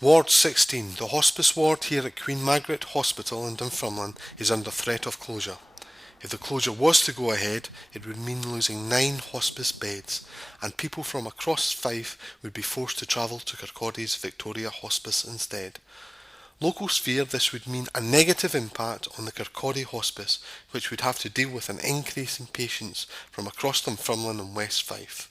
Ward 16, the hospice ward here at Queen Margaret Hospital in Dunfermline, is under threat of closure. If the closure was to go ahead, it would mean losing 9 hospice beds, and people from across Fife would be forced to travel to Kirkcaldy's Victoria Hospice instead. Locals fear this would mean a negative impact on the Kirkcaldy Hospice, which would have to deal with an increase in patients from across Dunfermline and West Fife.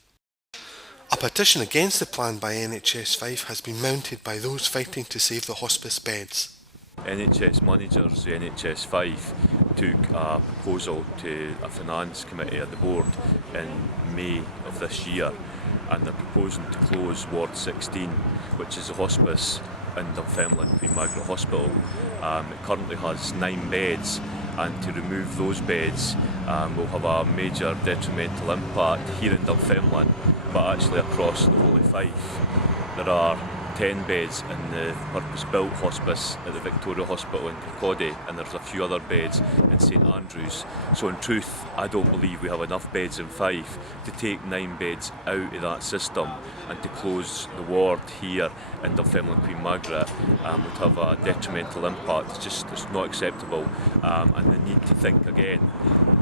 A petition against the plan by NHS Fife has been mounted by those fighting to save the hospice beds. NHS managers, the NHS Fife, took a proposal to a finance committee at the board in May of this year, and they're proposing to close Ward 16, which is a hospice in Dunfermline, Queen Margaret Hospital. It currently has 9 beds, and to remove those beds will have a major detrimental impact here in Dunfermline, but actually across the whole of Fife. There are 10 beds in the purpose-built hospice at the Victoria Hospital in Kirkcaldy, and there's a few other beds in St Andrews. So in truth, I don't believe we have enough beds in Fife to take 9 beds out of that system, and to close the ward here in Dunfermline Queen Margaret would have a detrimental impact. It's not acceptable, and they need to think again.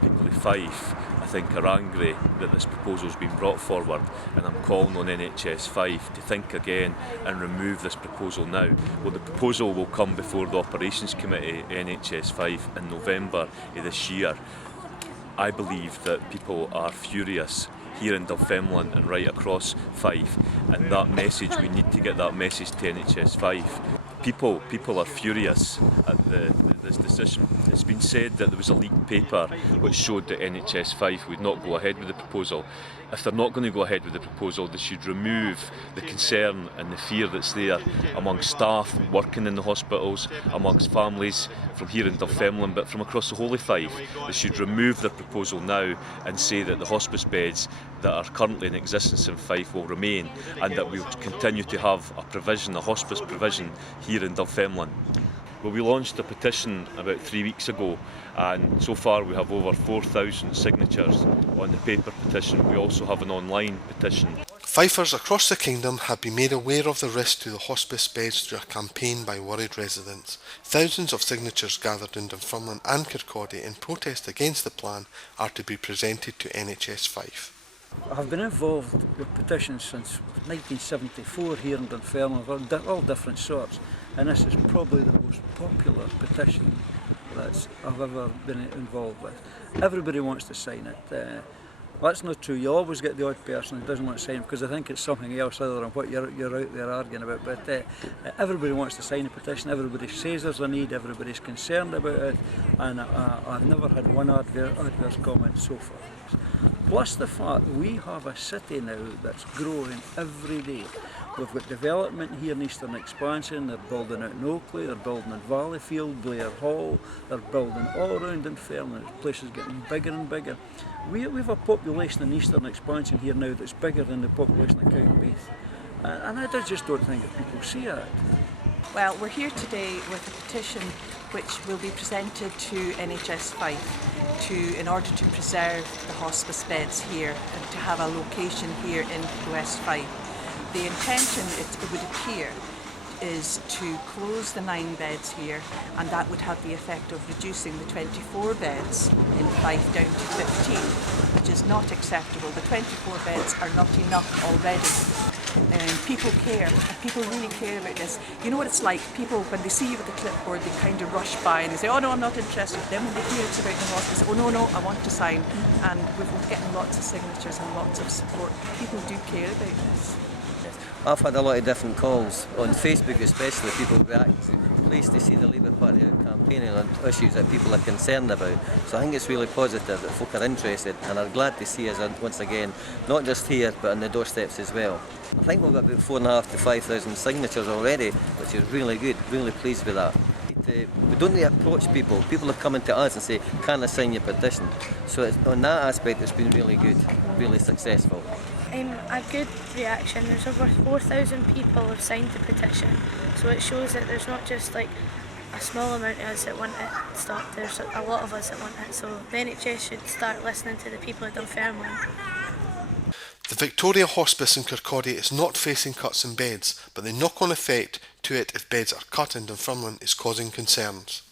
People of Fife, I think, are angry that this proposal has been brought forward, and I'm calling on NHS Fife to think again and remove this proposal now. Well, the proposal will come before the Operations Committee NHS Fife in November of this year. I believe that people are furious here in Dunfermline and right across Fife, and that message, we need to get that message to NHS Fife. People are furious at this decision. It's been said that there was a leaked paper which showed that NHS Fife would not go ahead with the proposal. If they're not going to go ahead with the proposal, they should remove the concern and the fear that's there among staff working in the hospitals, amongst families from here in Dunfermline, but from across the whole of Fife. They should remove their proposal now and say that the hospice beds that are currently in existence in Fife will remain, and that we will continue to have a provision, a hospice provision here in Dunfermline. Well, we launched a petition about 3 weeks ago, and so far we have over 4,000 signatures on the paper petition. We also have an online petition. Fifers across the kingdom have been made aware of the risk to the hospice beds through a campaign by worried residents. Thousands of signatures gathered in Dunfermline and Kirkcaldy in protest against the plan are to be presented to NHS Fife. I've been involved with petitions since 1974 here in Dunfermline, of all different sorts, and this is probably the most popular petition that I've ever been involved with. Everybody wants to sign it. That's not true. You always get the odd person who doesn't want to sign it because they think it's something else other than what you're out there arguing about. But everybody wants to sign a petition. Everybody says there's a need. Everybody's concerned about it, and I've never had one adverse comment so far. Plus the fact we have a city now that's growing every day. We've got development here in Eastern Expansion. They're building out in Oakley, they're building in Valleyfield, Blair Hall, they're building all around Dunfermline. The place is getting bigger and bigger. We have a population in Eastern Expansion here now that's bigger than the population of Cowdenbeath. And I just don't think that people see it. Well, we're here today with a petition which will be presented to NHS Fife in order to preserve the hospice beds here and to have a location here in West Fife. The intention, it would appear, is to close the 9 beds here, and that would have the effect of reducing the 24 beds in Fife down to 15, which is not acceptable. The 24 beds are not enough already. People care, and people really care about this. You know what it's like, people when they see you with the clipboard, they kind of rush by and they say, oh no, I'm not interested. Then when they hear it's about the hospice, oh no, I want to sign. And we're getting lots of signatures and lots of support. People do care about this. I've had a lot of different calls on Facebook, especially people react pleased to see the Labour Party out campaigning on issues that people are concerned about. So I think it's really positive that folk are interested and are glad to see us once again, not just here but on the doorsteps as well. I think we've got about 4,500 to 5,000 signatures already, which is really good, really pleased with that. We don't need to approach people. People are coming to us and say, can I sign your petition? So on that aspect it's been really good, really successful. A good reaction. There's over 4,000 people have signed the petition, so it shows that there's not just like a small amount of us that want it stopped, there's a lot of us that want it, so the NHS should start listening to the people of Dunfermline. The Victoria Hospice in Kirkcaldy is not facing cuts in beds, but the knock-on effect to it if beds are cut in Dunfermline is causing concerns.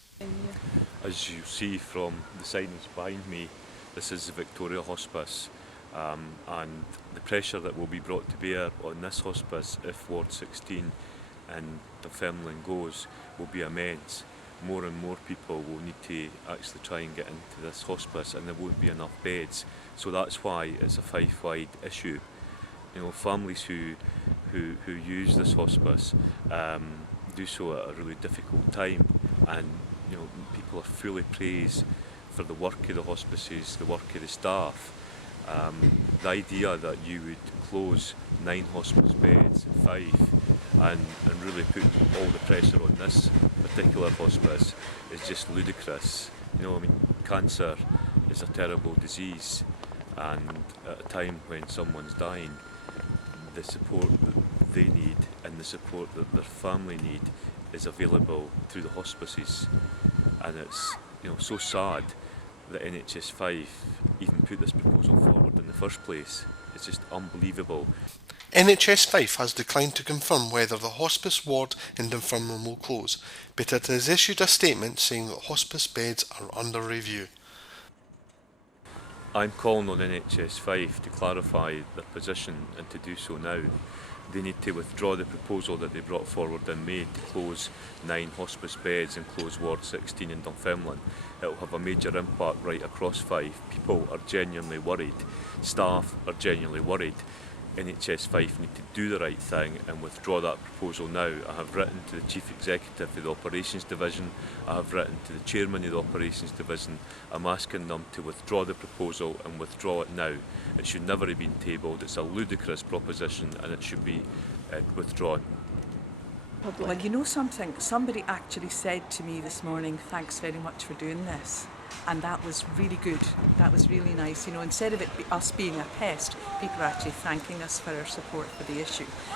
As you see from the signage behind me, this is the Victoria Hospice, and the pressure that will be brought to bear on this hospice if Ward 16 in Dunfermline goes will be immense. More and more people will need to actually try and get into this hospice, and there won't be enough beds. So that's why it's a Fife-wide issue. You know, families who use this hospice do so at a really difficult time, and you know, people are fully praised for the work of the hospices, the work of the staff. The idea that you would close 9 hospice beds in Fife and really put all the pressure on this particular hospice is just ludicrous. You know, I mean, cancer is a terrible disease, and at a time when someone's dying, the support that they need and the support that their family need is available through the hospices. And it's, you know, so sad that NHS Fife even put this proposal forward in the first place. It's just unbelievable. NHS Fife has declined to confirm whether the hospice ward in Dunfermline will close, but it has issued a statement saying that hospice beds are under review. I'm calling on NHS Fife to clarify their position, and to do so now. They need to withdraw the proposal that they brought forward in May to close 9 hospice beds and close Ward 16 in Dunfermline. It will have a major impact right across Fife. People are genuinely worried. Staff are genuinely worried. NHS Fife need to do the right thing and withdraw that proposal now. I have written to the Chief Executive of the Operations Division, I have written to the Chairman of the Operations Division. I'm asking them to withdraw the proposal and withdraw it now. It should never have been tabled. It's a ludicrous proposition and it should be withdrawn. Well, you know something? Somebody actually said to me this morning, thanks very much for doing this. And that was really good. That was really nice. You know, instead of us being a pest, people are actually thanking us for our support for the issue.